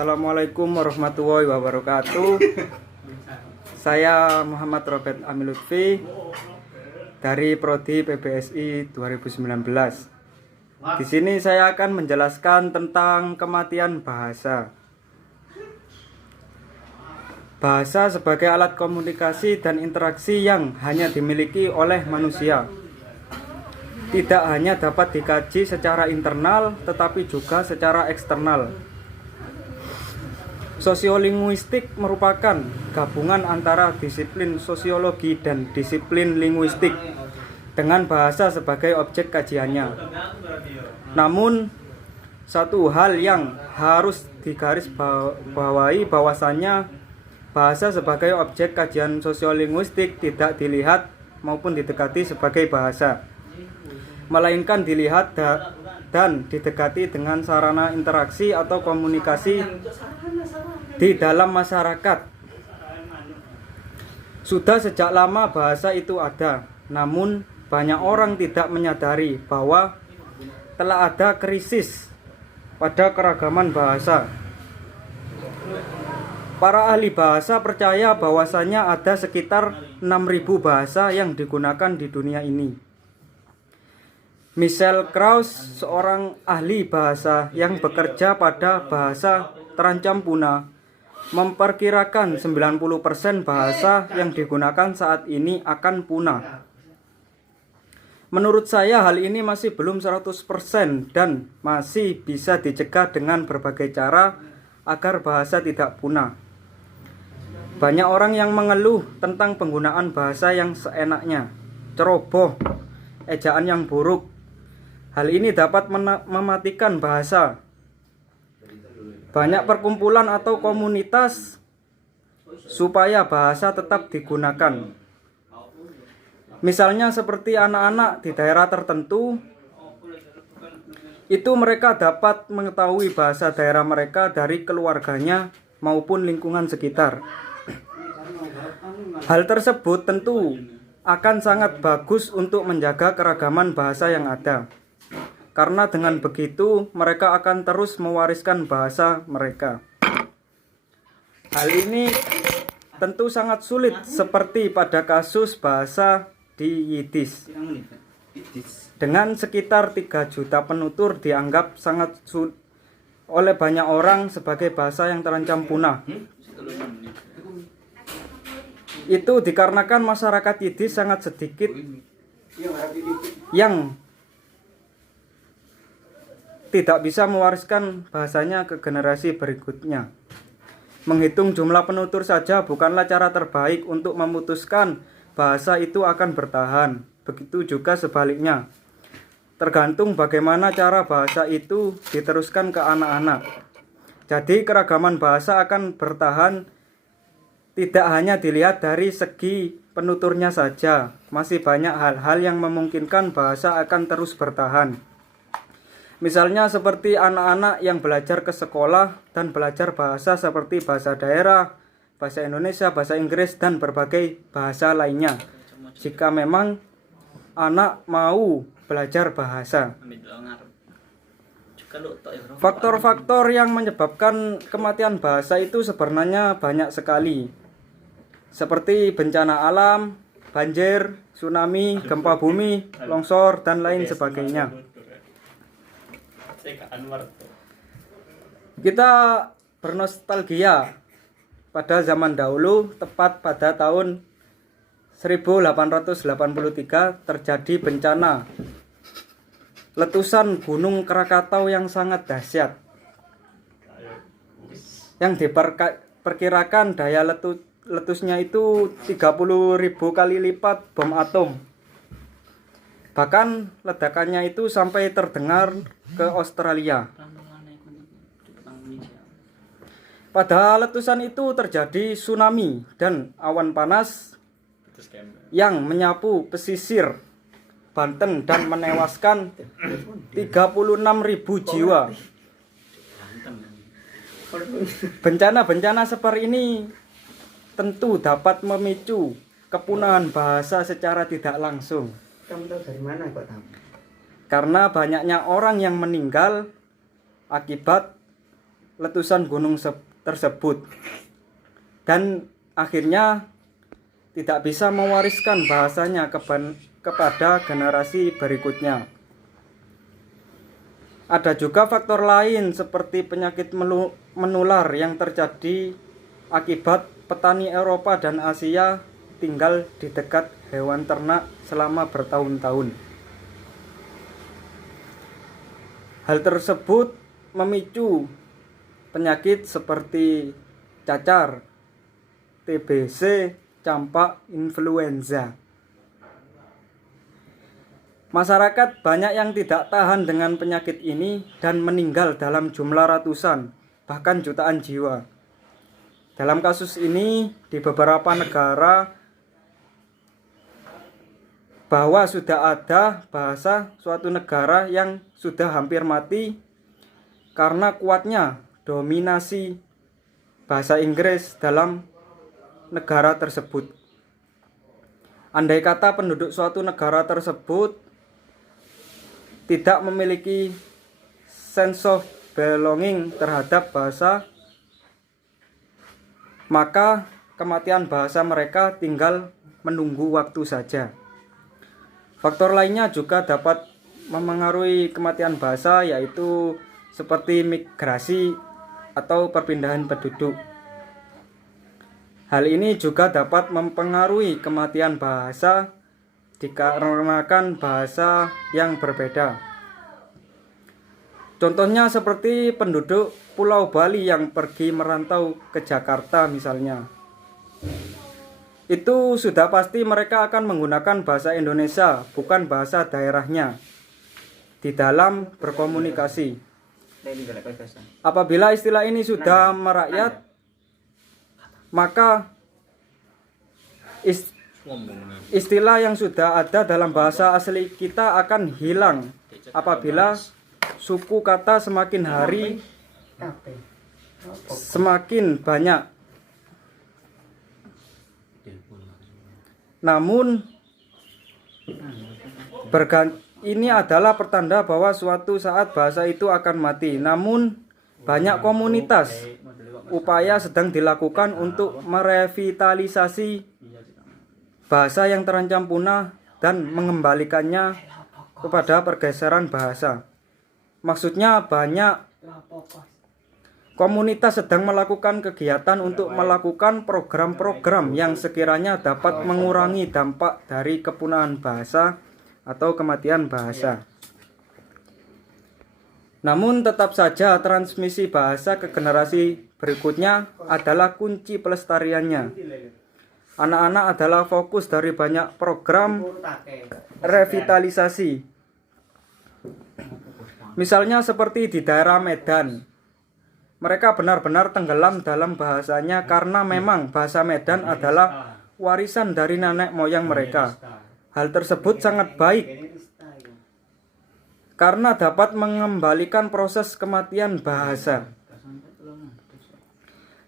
Assalamualaikum warahmatullahi wabarakatuh. Saya Muhammad Robert Amil Lutfi dari Prodi PBSI 2019. Di sini saya akan menjelaskan tentang kematian bahasa. Bahasa sebagai alat komunikasi dan interaksi yang hanya dimiliki oleh manusia. Tidak hanya dapat dikaji secara internal, tetapi juga secara eksternal. Sosiolinguistik merupakan gabungan antara disiplin sosiologi dan disiplin linguistik dengan bahasa sebagai objek kajiannya. Namun, satu hal yang harus digarisbawahi bahwasannya bahasa sebagai objek kajian sosiolinguistik tidak dilihat maupun didekati sebagai bahasa, melainkan dilihat dan didekati dengan sarana interaksi atau komunikasi di dalam masyarakat. Sudah sejak lama bahasa itu ada, namun banyak orang tidak menyadari bahwa telah ada krisis pada keragaman bahasa. Para ahli bahasa percaya bahwasannya ada sekitar 6.000 bahasa yang digunakan di dunia ini. Michel Krauss, seorang ahli bahasa yang bekerja pada bahasa terancam punah, memperkirakan 90% bahasa yang digunakan saat ini akan punah. Menurut saya hal ini masih belum 100% dan masih bisa dicegah dengan berbagai cara agar bahasa tidak punah. Banyak orang yang mengeluh tentang penggunaan bahasa yang seenaknya, ceroboh, ejaan yang buruk. Hal ini dapat mematikan bahasa. Banyak perkumpulan atau komunitas supaya bahasa tetap digunakan. Misalnya seperti anak-anak di daerah tertentu, itu mereka dapat mengetahui bahasa daerah mereka dari keluarganya maupun lingkungan sekitar. Hal tersebut tentu akan sangat bagus untuk menjaga keragaman bahasa yang ada. Karena dengan begitu mereka akan terus mewariskan bahasa mereka. Hal ini tentu sangat sulit seperti pada kasus bahasa di Yiddish. Dengan sekitar 3 juta penutur dianggap sangat sulit oleh banyak orang sebagai bahasa yang terancam punah. Itu dikarenakan masyarakat Yiddish sangat sedikit yang tidak bisa mewariskan bahasanya ke generasi berikutnya. Menghitung jumlah penutur saja bukanlah cara terbaik untuk memutuskan bahasa itu akan bertahan. Begitu juga sebaliknya. Tergantung bagaimana cara bahasa itu diteruskan ke anak-anak. Jadi keragaman bahasa akan bertahan tidak hanya dilihat dari segi penuturnya saja. Masih banyak hal-hal yang memungkinkan bahasa akan terus bertahan. Misalnya seperti anak-anak yang belajar ke sekolah dan belajar bahasa seperti bahasa daerah, bahasa Indonesia, bahasa Inggris, dan berbagai bahasa lainnya. Jika memang anak mau belajar bahasa. Faktor-faktor yang menyebabkan kematian bahasa itu sebenarnya banyak sekali. Seperti bencana alam, banjir, tsunami, gempa bumi, longsor, dan lain sebagainya. Kita bernostalgia pada zaman dahulu, tepat pada tahun 1883 terjadi bencana letusan Gunung Krakatau yang sangat dahsyat, yang diperkirakan daya letusnya itu 30.000 kali lipat bom atom. Bahkan ledakannya itu sampai terdengar ke Australia. Pada letusan itu terjadi tsunami dan awan panas yang menyapu pesisir Banten dan menewaskan 36.000 jiwa. Bencana-bencana seperti ini tentu dapat memicu kepunahan bahasa secara tidak langsung. Kamu tahu dari mana kok tahu? Karena banyaknya orang yang meninggal akibat letusan gunung tersebut, dan akhirnya tidak bisa mewariskan bahasanya kepada generasi berikutnya. Ada juga faktor lain seperti penyakit menular yang terjadi akibat petani Eropa dan Asia tinggal di dekat hewan ternak selama bertahun-tahun. Hal tersebut memicu penyakit seperti cacar, TBC, campak, influenza. Masyarakat banyak yang tidak tahan dengan penyakit ini dan meninggal dalam jumlah ratusan, bahkan jutaan jiwa. Dalam kasus ini, di beberapa negara bahwa sudah ada bahasa suatu negara yang sudah hampir mati karena kuatnya dominasi bahasa Inggris dalam negara tersebut. Andai kata penduduk suatu negara tersebut tidak memiliki sense of belonging terhadap bahasa, maka kematian bahasa mereka tinggal menunggu waktu saja. Faktor lainnya juga dapat memengaruhi kematian bahasa, yaitu seperti migrasi atau perpindahan penduduk. Hal ini juga dapat mempengaruhi kematian bahasa dikarenakan bahasa yang berbeda. Contohnya seperti penduduk Pulau Bali yang pergi merantau ke Jakarta misalnya. Itu sudah pasti mereka akan menggunakan bahasa Indonesia, bukan bahasa daerahnya, di dalam berkomunikasi. Apabila istilah ini sudah merakyat, maka istilah yang sudah ada dalam bahasa asli kita akan hilang apabila suku kata semakin hari semakin banyak. Namun ini adalah pertanda bahwa suatu saat bahasa itu akan mati. Namun banyak komunitas upaya sedang dilakukan untuk merevitalisasi bahasa yang terancam punah dan mengembalikannya kepada pergeseran bahasa. Maksudnya banyak komunitas sedang melakukan kegiatan untuk melakukan program-program yang sekiranya dapat mengurangi dampak dari kepunahan bahasa atau kematian bahasa. Namun tetap saja transmisi bahasa ke generasi berikutnya adalah kunci pelestariannya. Anak-anak adalah fokus dari banyak program revitalisasi. Misalnya seperti di daerah Medan. Mereka benar-benar tenggelam dalam bahasanya karena memang bahasa Medan adalah warisan dari nenek moyang mereka. Hal tersebut sangat baik karena dapat mengembalikan proses kematian bahasa.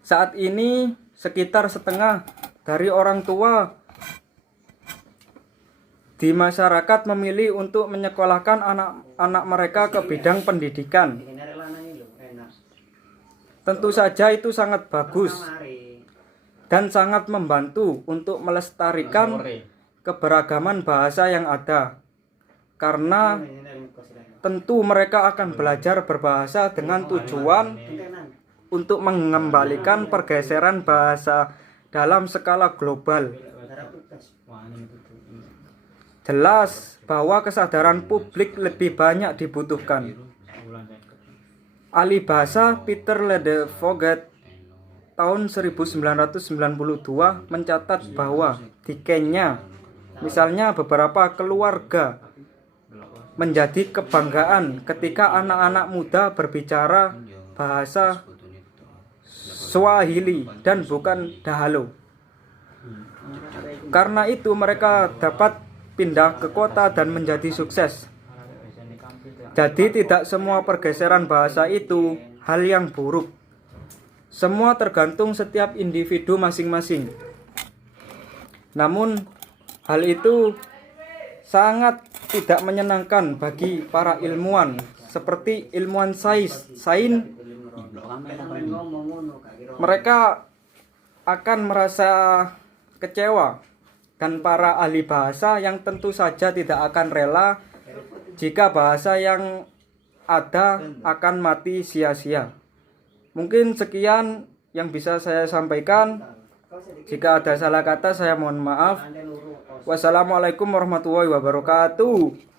Saat ini sekitar setengah dari orang tua di masyarakat memilih untuk menyekolahkan anak-anak mereka ke bidang pendidikan. Tentu saja itu sangat bagus dan sangat membantu untuk melestarikan keberagaman bahasa yang ada. Karena tentu mereka akan belajar berbahasa dengan tujuan untuk mengembalikan pergeseran bahasa dalam skala global. Jelas bahwa kesadaran publik lebih banyak dibutuhkan. Ahli bahasa Peter Ledvogt tahun 1992 mencatat bahwa di Kenya, misalnya beberapa keluarga menjadi kebanggaan ketika anak-anak muda berbicara bahasa Swahili dan bukan Dahalo. Karena itu mereka dapat pindah ke kota dan menjadi sukses. Jadi tidak semua pergeseran bahasa itu hal yang buruk. Semua tergantung setiap individu masing-masing. Namun hal itu sangat tidak menyenangkan bagi para ilmuwan seperti ilmuwan sains ngomong ngono gak kira. Mereka akan merasa kecewa, dan para ahli bahasa yang tentu saja tidak akan rela jika bahasa yang ada akan mati sia-sia. Mungkin sekian yang bisa saya sampaikan. Jika ada salah kata saya mohon maaf. Wassalamualaikum warahmatullahi wabarakatuh.